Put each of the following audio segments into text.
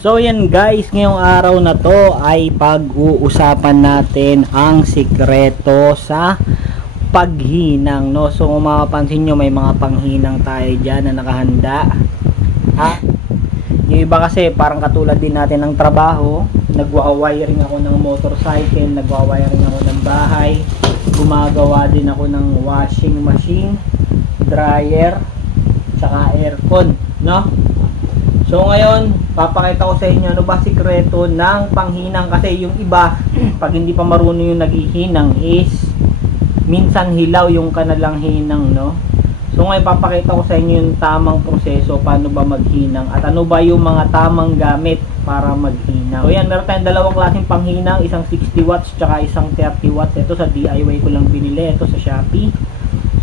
So yan guys, ngayong araw na to ay pag-uusapan natin ang sikreto sa paghinang, no? So kung mapapansin nyo, may mga panghinang tayo dyan na nakahanda. Yung iba kasi parang katulad din natin ng trabaho, nagwa-wiring ako ng motorcycle, nagwa-wiring ako ng bahay, gumagawa din ako ng washing machine, dryer, tsaka aircon, no? So ngayon, papakita ko sa inyo ano ba sikreto ng panghinang, kasi yung iba pag hindi pa marunong yung naghihinang is minsan hilaw yung kanilang hinang, no? So ngayon papakita ko sa inyo yung tamang proseso paano ba maghinang at ano ba yung mga tamang gamit para maghinang. So yan, meron tayong dalawang klaseng panghinang, isang 60 watts tsaka isang 30 watts. Ito sa DIY ko lang binili, ito sa Shopee.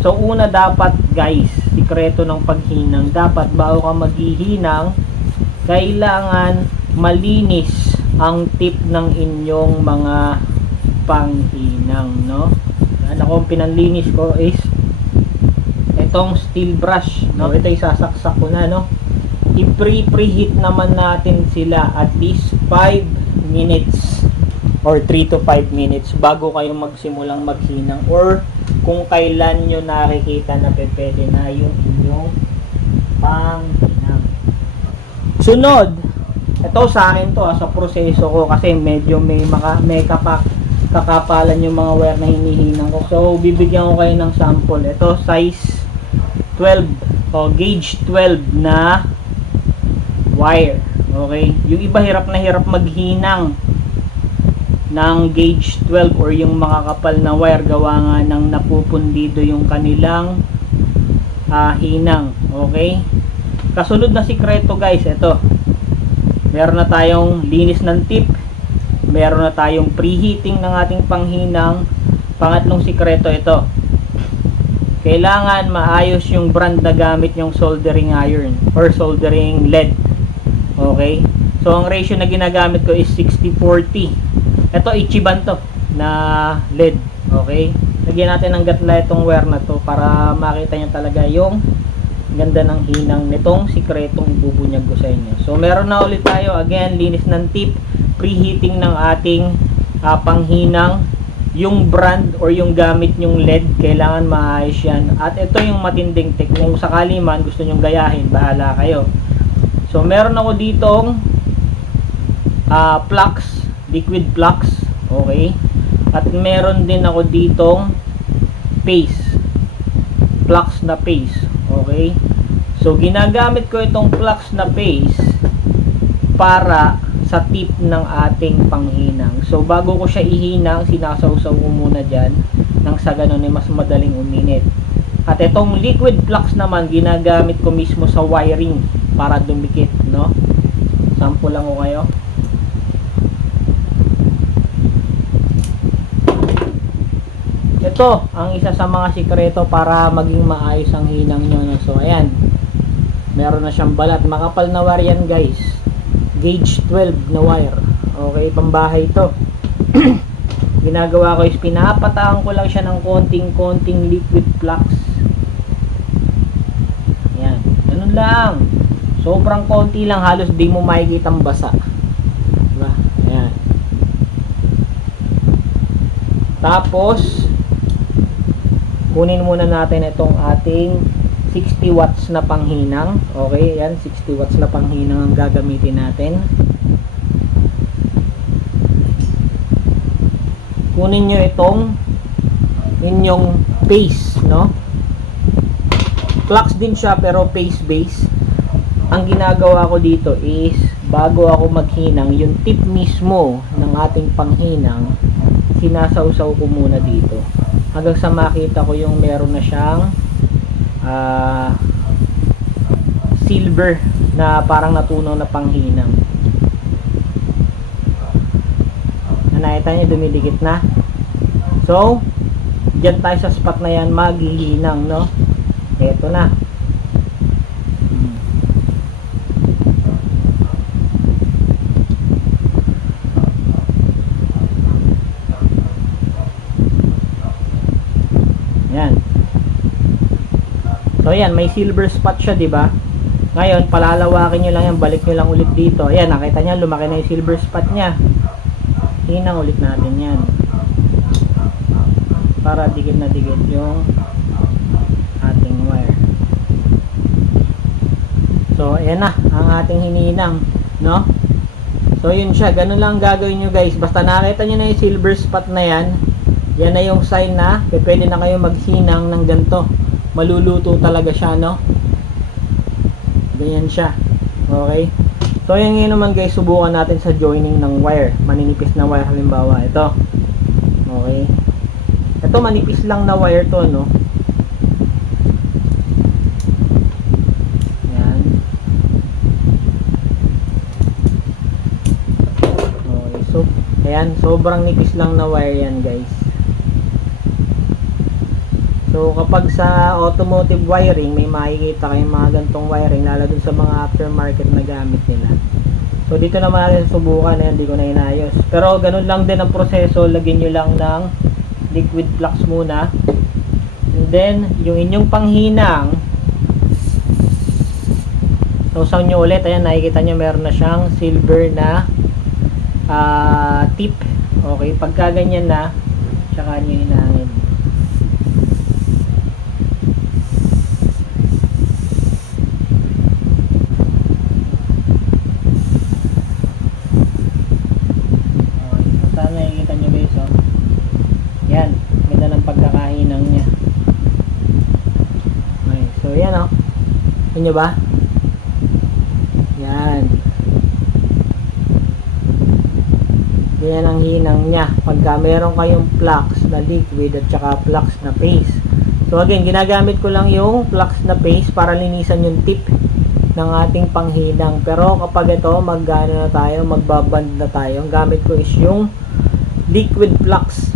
So una, dapat guys, sikreto ng paghinang, dapat bago ka maghihinang, kailangan malinis ang tip ng inyong mga panghinang, no? Yan, ako pinanlinis ko is itong steel brush, no? Ito isasaksak ko na, no? I-preheat naman natin sila at least 5 minutes or 3 to 5 minutes bago kayo magsimulang maghinang, or kung kailan nyo nakikita na pwede na yung inyong panghinang. Sunod, ito sa akin to, sa proseso ko, kasi medyo may kakapalan yung mga wire na hinihinang ko. So bibigyan ko kayo ng sample. Ito size 12 o gauge 12 na wire. Okay, yung iba hirap na hirap maghinang ng gauge 12 or yung mga kapal na wire, gawa nga ng napupundido yung kanilang hinang. Okay, kasunod na sikreto guys, ito, meron na tayong linis ng tip, meron na tayong preheating ng ating panghinang. Pangatlong sikreto, ito, kailangan maayos yung brand na gamit yung soldering iron or soldering lead. Okay, so ang ratio na ginagamit ko is 60-40. Ito Ichiban to na lead. Okay, lagyan natin ng gatla itong wire na to para makita nyo talaga yung ganda ng hinang nitong sikretong ibubunyag ko sa inyo. So meron na ulit tayo, again, linis ng tip, preheating ng ating panghinang, yung brand or yung gamit nyong LED, kailangan maayos yan. At ito yung matinding tip, kung sakali man gusto nyong gayahin, bahala kayo. So meron ako ditong flux, liquid flux. Okay, at meron din ako ditong paste, flux na paste. Okay, so ginagamit ko itong flux na paste para sa tip ng ating panghinang. So bago ko siya ihinang, sinasawsaw ko muna dyan nang sa ganun ay mas madaling uminit. At itong liquid flux naman, ginagamit ko mismo sa wiring para dumikit, no? Sample lang ko kayo. Ito ang isa sa mga sikreto para maging maayos ang hinang nyo, no? So ayan, meron na siyang balat, makapal na wire yan guys, gauge 12 na wire. Okay, pambahay to. Ginagawa ko is pinapataan ko lang siya ng konting liquid flux. Ayan, ganun lang, sobrang konti lang, halos di mo makikita ang basa, diba? Ayan, tapos kunin muna natin itong ating 60 watts na panghinang. Okay, yan, 60 watts na panghinang ang gagamitin natin. Kunin nyo itong inyong paste, no? Flux din siya pero paste base. Ang ginagawa ko dito is, bago ako maghinang, yung tip mismo ng ating panghinang, sinasawsaw ko muna dito hanggang sa makita ko yung meron na siyang silver na parang natunaw na panghinang. Nakita niyo, dumidikit na. So dyan tayo sa spot na yan maghihinang, no? Eto na. Yan. So yan, may silver spot siya, 'di ba? Ngayon, palalawakin nyo lang yan, balik nyo lang ulit dito. Ayan, nakita nyo, lumaki na yung silver spot nya. Hinang ulit natin yan. Para dikit na dikit yung ating wire. So, ayan na, ang ating hininang, no? So, yun siya. Ganun lang gagawin nyo, guys. Basta nakita nyo na yung silver spot na yan, yan na yung sign na pwede na kayo maghinang ng ganito. Maluluto talaga siya, no? Ganyan siya. Okay? So, yan ngayon naman, guys, subukan natin sa joining ng wire. Maninipis na wire, halimbawa. Ito. Okay? Ito, manipis lang na wire to, no? Yan. Okay, so, ayan, sobrang nipis lang na wire yan, guys. So, kapag sa automotive wiring, may makikita kayong mga gantong wiring, lalo dun sa mga aftermarket na gamit nila. So, dito naman natin subukan. Ayan, hindi ko na inayos. Pero, ganun lang din ang proseso. Lagyan nyo lang ng liquid flux muna. And then, yung inyong panghinang, sausaw nyo ulit. Ayan, nakikita nyo meron na siyang silver na tip. Okay, pagka ganyan na, tsaka nyo hinangin. Nyo ba? Yan. Yan ang hinang niya. Pagka meron kayong flux na liquid at saka flux na paste. So again, ginagamit ko lang yung flux na paste para linisan yung tip ng ating panghinang. Pero kapag ito, magbaband na tayo. Ang gamit ko is yung liquid flux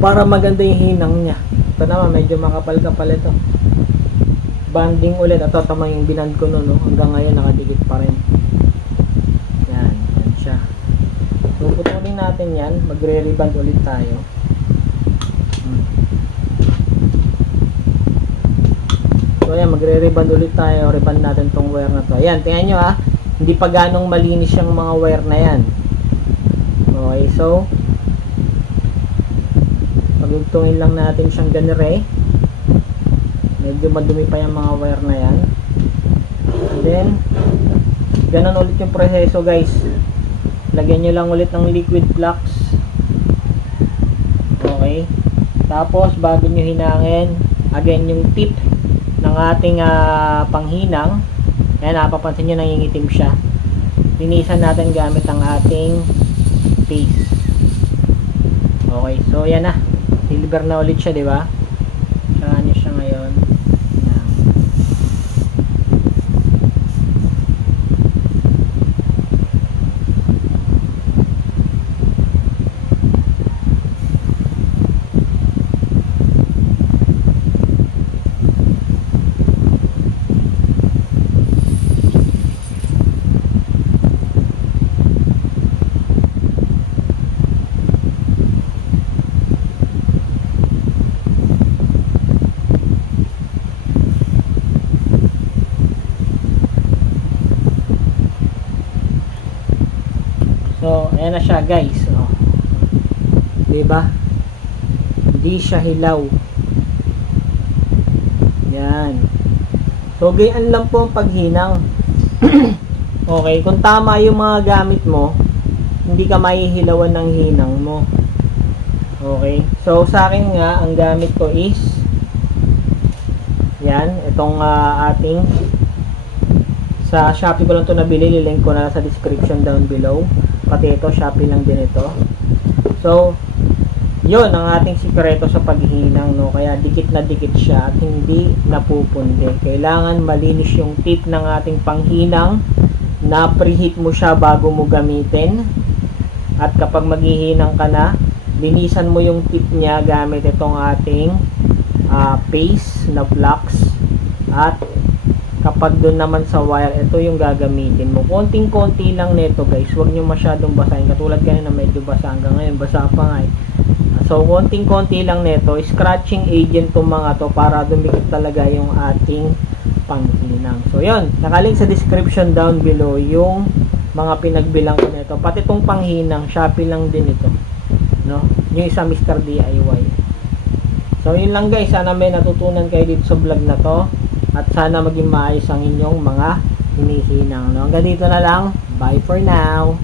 para maganda yung hinang niya. Ito naman, medyo makapal-kapal ito. Banding ulit. Ito, tama yung binand ko no? Hanggang ngayon nakadikit pa rin. Yan, yan siya. So, putulin natin yan. Magre-reband ulit tayo. So, yan, magre-reband ulit tayo. Reband natin tong wire na to. Ayan, tingnan nyo ha. Hindi pa ganong malinis yung mga wire na yan. Okay, so pagugtungin lang natin siyang ganire. Medyo madumi pa yung mga wire na yan. And then, ganun ulit yung proseso, guys. Lagyan nyo lang ulit ng liquid flux. Okay. Tapos, bago nyo hinangin, again, yung tip ng ating panghinang. Ayan, napapansin nyo, nangingitim siya. Linisan natin gamit ang ating paste. Okay, so yan na. Silver na ulit siya, di ba? Saan nyo siya ngayon? So, ayan na siya, guys. Oh. Diba? Hindi siya hilaw. Yan. So, ganyan lang po ang paghinang. Okay, kung tama yung mga gamit mo, hindi ka mahihilawan ng hinang mo. Okay. So, sa akin nga, ang gamit ko is yan, itong ating sa Shopee ko lang ito nabili. Lilink ko na sa description down below. Pati ito, Shopee lang din ito. So, yun ang ating sikreto sa paghinang, no? Kaya dikit na dikit siya at hindi napupundi. Kailangan malinis yung tip ng ating panghinang. Na preheat mo siya bago mo gamitin. At kapag maghihinang ka na, linisan mo yung tip niya gamit itong ating paste na flux. At kapag doon naman sa wire, ito yung gagamitin mo. Konting-konti lang nito, guys. Huwag nyo masyadong basahin. Katulad kanina medyo basa. Hanggang ngayon, basa pa nga eh. So, konting-konti lang nito. Scratching agent itong mga to para dumikit talaga yung ating panghinang. So yun, nakalink sa description down below yung mga pinagbilang ko nito. Pati itong panghinang, Shopee lang din ito. No? Yung isa Mr. DIY. So yun lang guys, sana may natutunan kayo dito sa vlog na to. At sana maging maayos ang inyong mga hinihinang. No? Hanggang dito na lang. Bye for now.